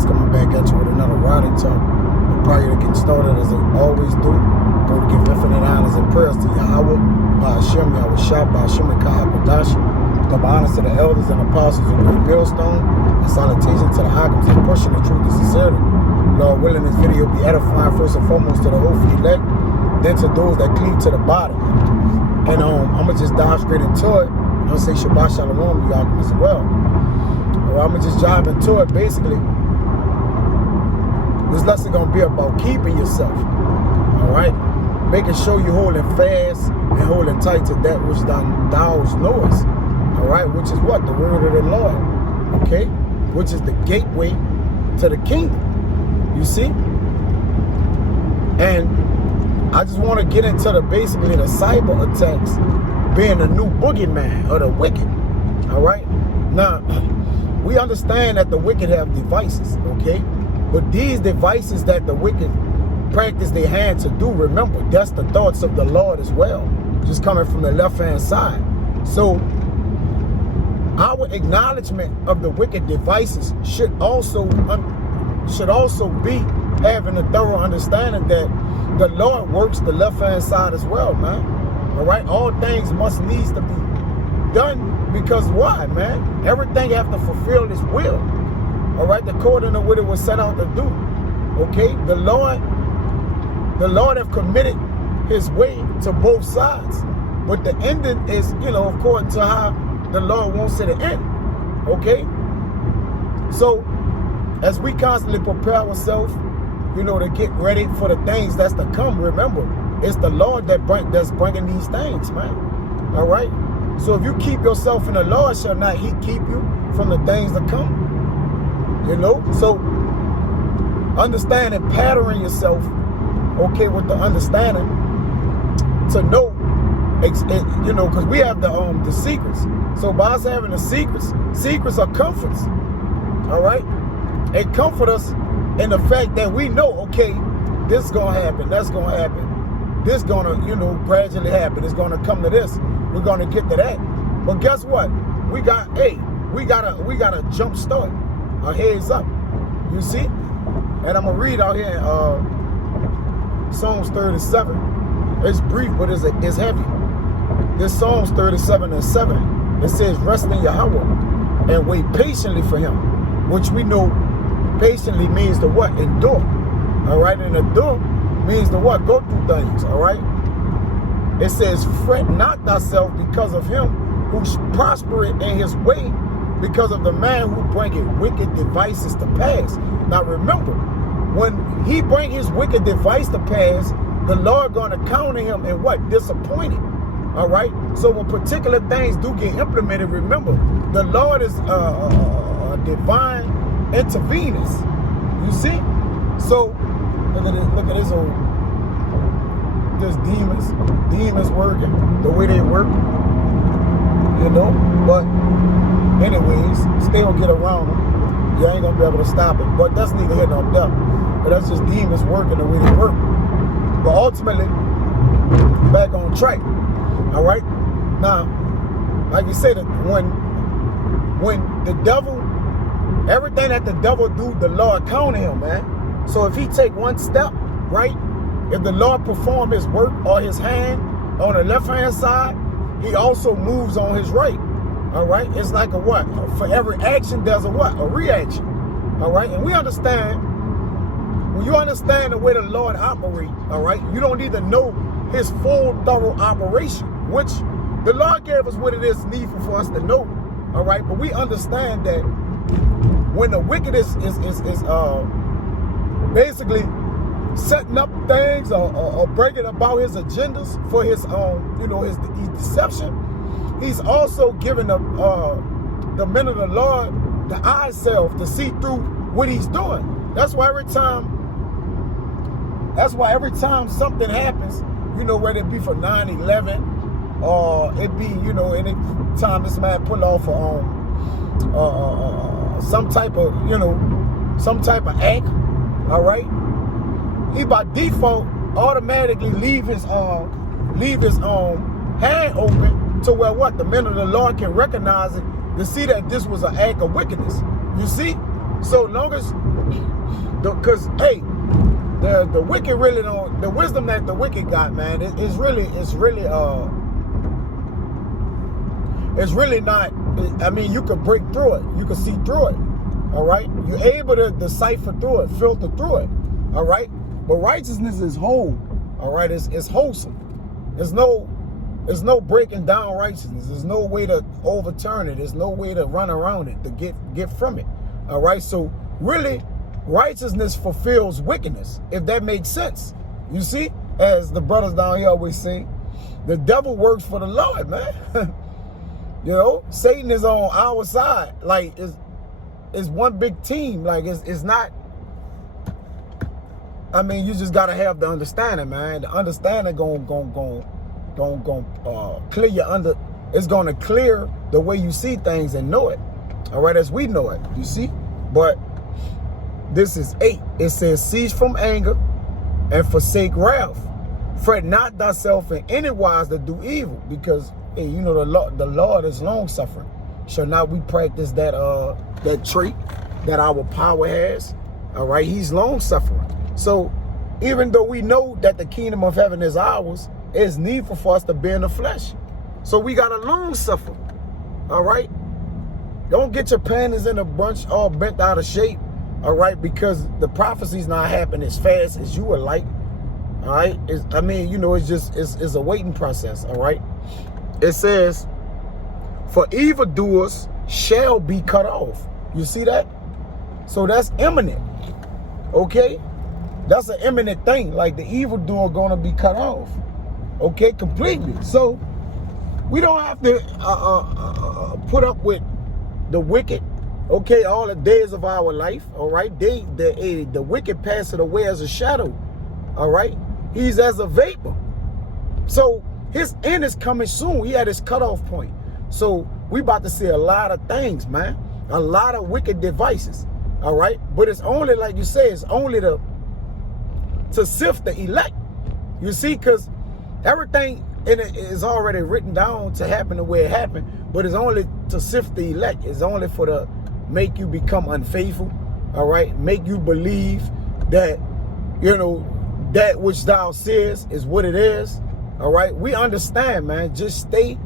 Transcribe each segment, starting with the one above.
guys coming back at you with another riding talk. But prior to getting started, as I always do, I'm going to give infinite honors and prayers to Yahweh, Ba'ashem, Yahweh Shah, Ba'ashem, and Kahakadash. Give honors to the elders and apostles of Great Millstone, and salutation to the Hakims and pushing the truth and sincerity. Lord willing, this video be edifying first and foremost to the hopefully elect, then to those that cleave to the body. And I'm going to just dive straight into it. I'm going to say Shabbat Shalom, you Hakim as well. Or I'm going to just dive into it. Basically, this lesson going to be about keeping yourself. All right? Making sure you're holding fast and holding tight to that which thou knowest. All right? Which is what? The word of the Lord. Okay? Which is the gateway to the kingdom. You see? And I just want to get into basically the cyber attacks being the new boogeyman or the wicked. All right? Now, we understand that the wicked have devices, okay? But these devices that the wicked practice their hand to do, remember, that's the thoughts of the Lord as well, just coming from the left-hand side. So, our acknowledgement of the wicked devices should also be having a thorough understanding that the Lord works the left-hand side as well, man. All right? All things must needs to be done because why, man? Everything have to fulfill His will. All right? According to what it was set out to do. Okay? The Lord have committed His way to both sides. But the ending is, according to how the Lord wants it to end. Okay? So, as we constantly prepare ourselves, to get ready for the things that's to come, remember, it's the Lord that's bringing these things, man. All right? So if you keep yourself in the Lord, shall not He keep you from the things to come? So understand and pattern yourself, okay, with the understanding to know, because we have the secrets. So by us having the secrets are comforts. All right? They comfort us in the fact that we know, okay, this is going to happen, that's going to happen. This is going to, gradually happen. It's going to come to this. We're going to get to that. But guess what? We got a jump start. Our heads up. You see? And I'm going to read out here Psalms 37. It's brief, but it's heavy. This Psalms 37:7. It says, rest in Yahweh and wait patiently for Him, which we know patiently means to what? Endure. All right? And endure means to what? Go through things. All right? It says, fret not thyself because of him who prospereth in his way, because of the man who bringeth wicked devices to pass. Now remember, when he bring his wicked device to pass, the Lord going to counter him and what? Disappointed. All right? So when particular things do get implemented, remember, the Lord is a divine interveners. You see? So look at this old demons working the way they work. But anyways, still gonna get around them. You ain't gonna be able to stop it. But that's neither here nor there. But that's just demons working the way they work. But ultimately, back on track. All right? Now, like you said, when the devil, everything that the devil do, the Lord counter him, man. So if he take one step, right? If the Lord perform His work or His hand on the left-hand side, He also moves on His right. All right? It's like a what? For every action, there's a what? A reaction. All right? And we understand, when you understand the way the Lord operates, all right, you don't need to know His full, thorough operation, which the Lord gave us what it is needful for us to know. All right? But we understand that when the wicked is basically setting up things or bringing about his agendas for his his deception, he's also giving the men of the Lord the eye self to see through what he's doing. That's why every time something happens, whether it be for 9/11 or it be any time this man pull off some type of act, all right, he by default automatically leave his hand open to where what? The men of the Lord can recognize it to see that this was an act of wickedness. You see? So long as Because, hey, the wicked really don't, the wisdom that the wicked got, man, it's really not, I mean, you could break through it. You could see through it. All right? You're able to decipher through it, filter through it. All right? But righteousness is whole. All right? It's wholesome. There's no breaking down righteousness. There's no way to overturn it. There's no way to run around it, to get from it. All right? So really, righteousness fulfills wickedness, if that makes sense. You see, as the brothers down here always say, the devil works for the Lord, man. You know, Satan is on our side. Like, it's one big team. Like, it's not, I mean, you just got to have the understanding, man. The understanding going clear your it's going to clear the way you see things and know it. All right, as we know it, you see? But this is 8. It says, cease from anger and forsake wrath. Fret not thyself in any wise to do evil, because, hey, you know, the Lord is long suffering. Shall not we practice that trait that our power has? All right, he's long suffering. So even though we know that the kingdom of heaven is ours, it's needful for us to bear in the flesh. So we got to long suffer. All right, don't get your panties in a bunch all bent out of shape. All right, because the prophecy's not happening as fast as you would like. All right, I mean, you know, it's a waiting process. All right, it says, for evildoers shall be cut off. You see that? So that's imminent. Okay, that's an imminent thing. Like, the evildoer gonna be cut off. Okay, completely. So we don't have to put up with the wicked. Okay, all the days of our life. All right, the wicked pass it away as a shadow. All right, he's as a vapor. So his end is coming soon. He had his cutoff point. So we about to see a lot of things, man. A lot of wicked devices. All right, but it's only, like you say, it's only to sift the elect. You see, because everything in it is already written down to happen the way it happened, but it's only to sift the elect. It's only for the make you become unfaithful. All right, make you believe that, you know, that which thou seest is what it is. All right, we understand, man. Just stay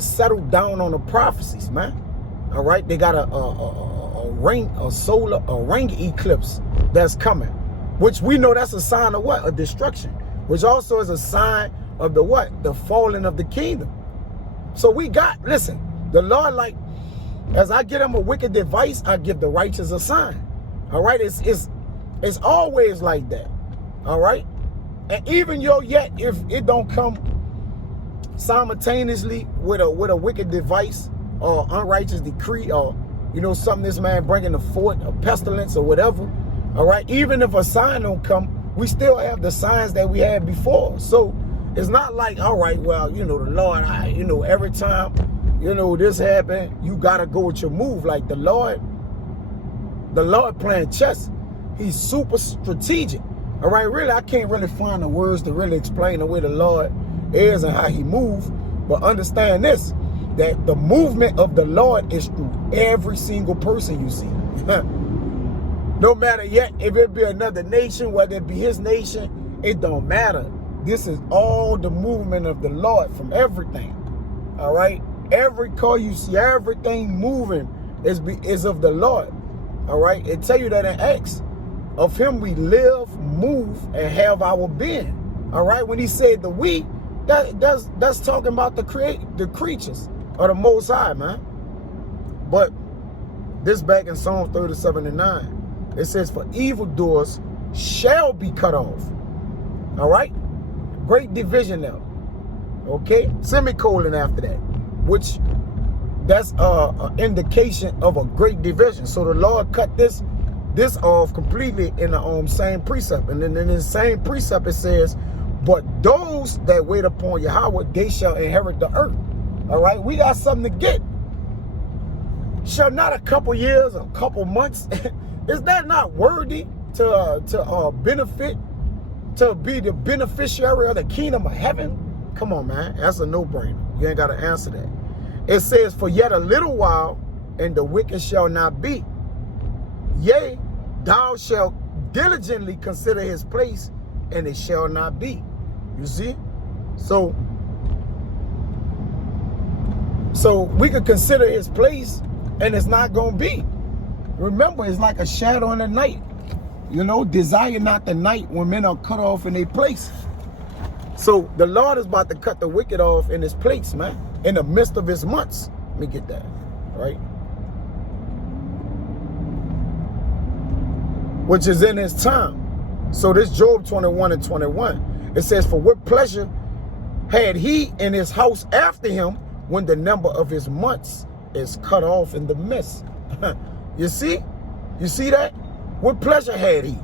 settled down on the prophecies, man. All right, they got a ring eclipse that's coming, which we know that's a sign of what? A destruction, which also is a sign of the what? The falling of the kingdom. So we got, listen, the Lord, like, as I give him a wicked device, I give the righteous a sign. All right, it's always like that. All right, and even yet, if it don't come simultaneously with a wicked device or unrighteous decree, or, you know, something this man bringing the fort, a pestilence or whatever. All right, even if a sign don't come, we still have the signs that we had before. So it's not like, all right, well, you know, the Lord, you know, every time, you know, this happened, you gotta go with your move. Like, the Lord playing chess. He's super strategic. All right, really, I can't really find the words to really explain the way the Lord is and how he moves. But understand this, that the movement of the Lord is through every single person you see. No matter yet, if it be another nation, whether it be his nation, it don't matter. This is all the movement of the Lord from everything. All right, every car you see, everything moving is of the Lord. All right, it tell you that in Acts, of him we live, move, and have our being. All right, when he said the we, that's talking about the creatures of the Most High, man. But this back in Psalm 37:9, it says, for evildoers shall be cut off. All right, great division now. Okay, semicolon after that, which that's an indication of a great division. So the Lord cut this off completely in the same precept. And then in the same precept it says, but those that wait upon Yahweh, they shall inherit the earth. All right, we got something to get. Shall not a couple years, a couple months, is that not worthy to benefit, to be the beneficiary of the kingdom of heaven? Come on, man, that's a no-brainer. You ain't got to answer that. It says, for yet a little while, and the wicked shall not be. Yea, thou shalt diligently consider his place, and it shall not be. You see? So we could consider his place, and it's not going to be. Remember, it's like a shadow in the night. You know, desire not the night when men are cut off in their place. So the Lord is about to cut the wicked off in his place, man, in the midst of his months. Let me get that, right? Which is in his time. So this Job 21 and 21, it says, for what pleasure had he in his house after him when the number of his months is cut off in the midst? You see? You see that? What pleasure had he?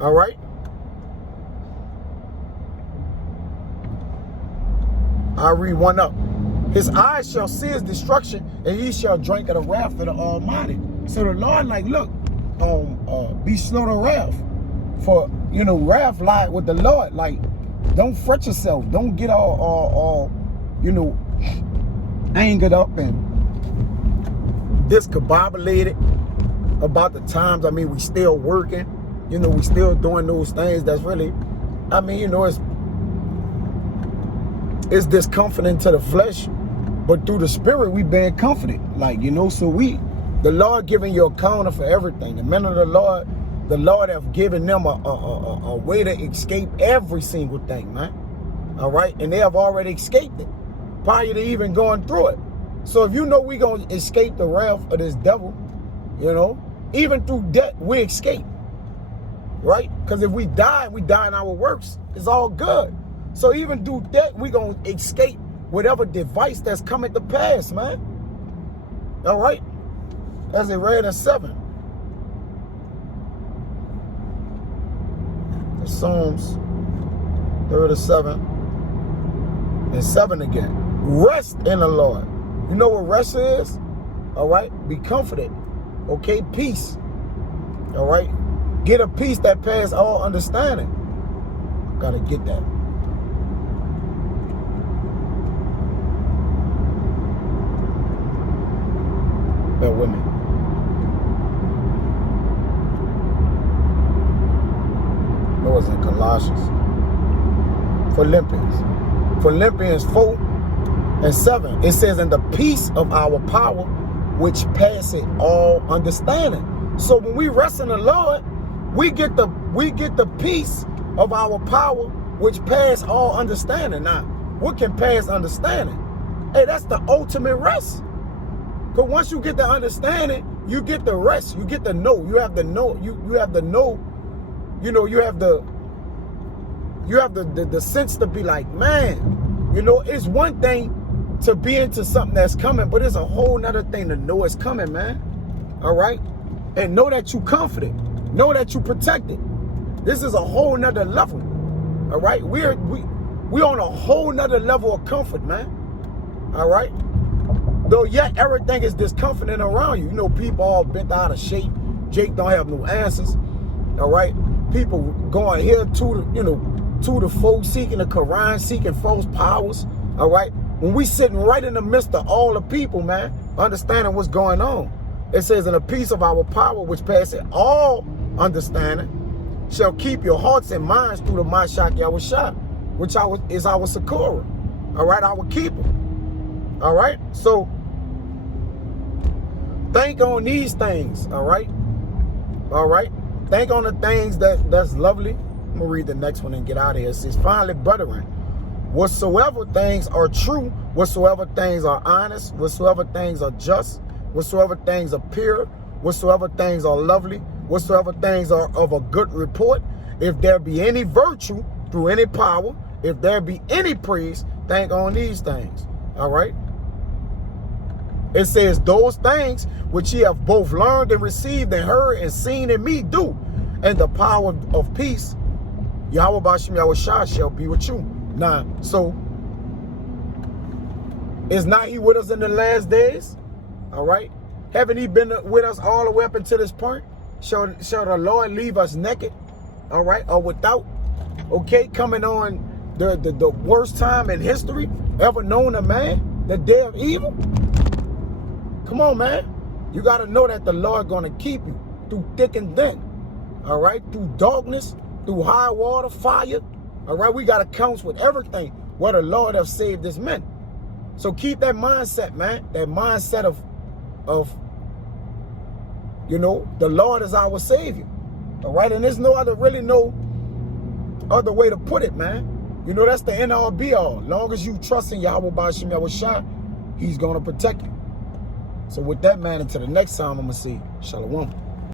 All right? I'll read one up. His eyes shall see his destruction, and he shall drink of the wrath of the Almighty. So the Lord, like, look, be slow to wrath. For, you know, wrath lie with the Lord. Like, don't fret yourself. Don't get all you know, angered up and discombobulated about the times. I mean, we still working. You know, we still doing those things that's really, I mean, you know, it's discomforting to the flesh, but through the spirit, we being comforted. Like, you know, so the Lord giving you a counter for everything. The men of the Lord have given them a way to escape every single thing, man. All right? And they have already escaped it prior to even going through it. So if you know we're going to escape the wrath of this devil, you know, even through death, we escape. Right? Because if we die in our works, it's all good. So even through death, we're going to escape whatever device that's coming to pass, man. All right? As it read in 7. The Psalms 37 and 7 again. Rest in the Lord. You know what rest is? All right? Be comforted. Okay? Peace. All right? Get a peace that passes all understanding. Gotta get that. Bear with me. No, it's in Colossians. Philippians 4 and 7. It says, in the peace of our power, which passeth all understanding. So when we rest in the Lord, we get the peace of our power, which pass all understanding. Now, what can pass understanding? Hey, that's the ultimate rest. Because once you get the understanding, you get the rest. You get the know. You have the know. You have the know. You know, you have the sense to be like, man, you know, it's one thing to be into something that's coming, but it's a whole nother thing to know it's coming, man. All right? And know that you're confident. Know that you're protected. This is a whole nother level. All right? We're on a whole nother level of comfort, man. All right? Though yet everything is discomforting around you. You know, people all bent out of shape. Jake don't have no answers. All right? People going here to the folk, seeking the Quran, seeking false powers. All right? When we sitting right in the midst of all the people, man, understanding what's going on. It says, in the peace of our power, which passeth all understanding, shall keep your hearts and minds through the Mashiach Yahushua, which is our succorer. All right? Our keeper. All right? So, think on these things. All right? All right? Think on the things that's lovely. I'm going to read the next one and get out of here. It says, finally, brethren, whatsoever things are true, whatsoever things are honest, whatsoever things are just, whatsoever things are pure, whatsoever things are lovely, whatsoever things are of a good report, if there be any virtue through any power, if there be any praise, think on these things. All right? It says, those things which ye have both learned and received and heard and seen in me do, and the power of peace, Yahweh Bashim Yahushua shall be with you. Now, so, is not he with us in the last days? All right? Haven't he been with us all the way up until this point? Shall the Lord leave us naked? All right? Or without? Okay? Coming on the worst time in history ever known to man? The day of evil? Come on, man. You got to know that the Lord going to keep you through thick and thin. All right? Through darkness, through high water, fire. All right? We got to count with everything where the Lord have saved his men. So keep that mindset, man. That mindset of you know, the Lord is our Savior. All right? And there's no other way to put it, man. You know, that's the end all be all. Long as you trust in Yahweh Ba'ashem Yahushua, he's going to protect you. So with that, man, until the next time, I'm going to say Shalom.